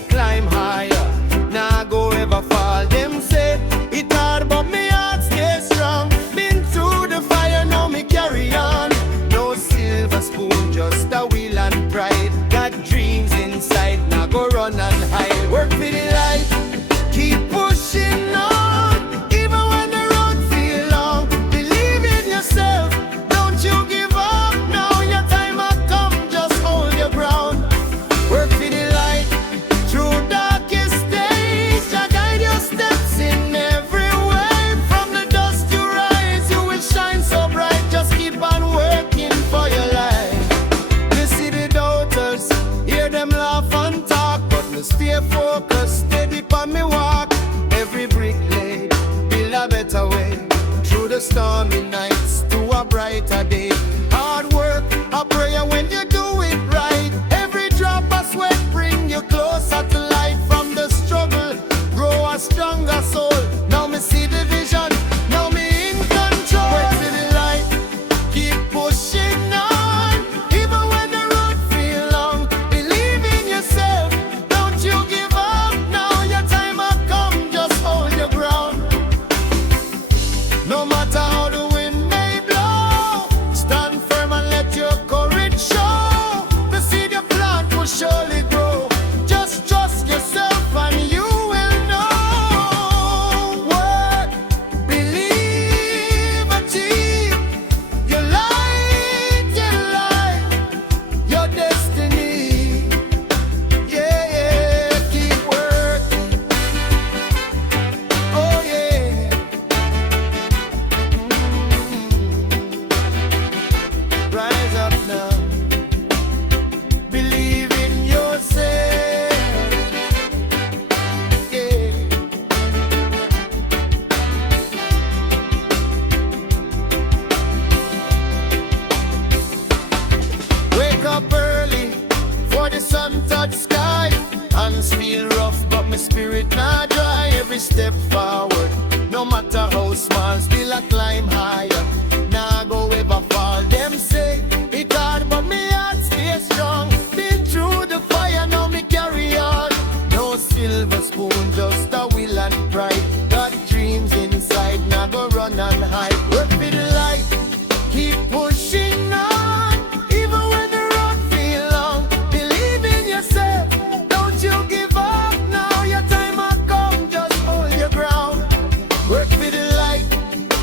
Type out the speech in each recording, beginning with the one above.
a climb higher. Nah go ever fall. Them say it hard, but me heart stay strong. Been through the fire, now me carry on. No silver spoon, just a will and pride. Got dreams inside, now go run and hide. Work for the light, keep pushing on. Even when the road feel long, believe in yourself, don't you give up. Now your time has come, just hold your ground. Work for the light, through darkest days, Jah guide your steps in every way. From the dust you rise, you will shine so bright. Just keep on working for your life. You see the doubters, hear them laugh and talk, but me stay focused, steady on me walk. Every brick laid, build a better way. Through the stormy nights to a brighter day. Hard work, a prayer when you do it right. Every drop of sweat bring you closer to light. From the struggle, grow a stronger soul. Now me see the vision, now me in control. Work to the light, keep pushing on. Even when the road feel long, believe in yourself, don't you give up. Now your time has come, just hold your ground. No matter how the wind may blow, stand firm and let your courage show. The seed you plant will surely grow. Just trust yourself and you will know. Work, believe, achieve your light, your destiny. Yeah, yeah, keep working. Oh yeah. Rise up now, believe in yourself. Yeah. Wake up early for the sun touch sky. Hands feel rough, but my spirit not dry. Every step forward, no matter how small, still I climb higher. Nah go ever fall. Them say it hard, but me heart stay strong. Been through the fire, now me carry on. No silver spoon, just a will and pride. Got dreams inside, now go run and hide. Work for the light, keep pushing on. Even when the road feel long, believe in yourself, don't you give up. Now your time has come, just hold your ground. Work for the light,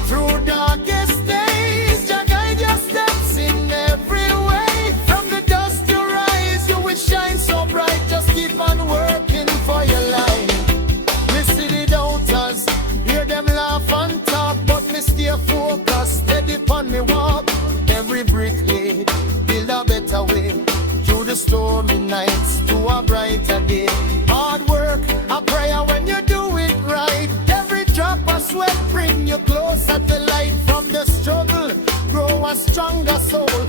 through darkest days, Jah guide your steps in every way. From the dust you rise, you will shine so bright. Just keep on working for your life. Me see the doubters, hear them laugh and talk, but me stay focused, steady on me walk. Every brick laid, build a better way. Through the stormy nights to a brighter day. Hard work, a prayer when you do it right. Every drop of sweat bring you closer to light. From the struggle, grow a stronger soul.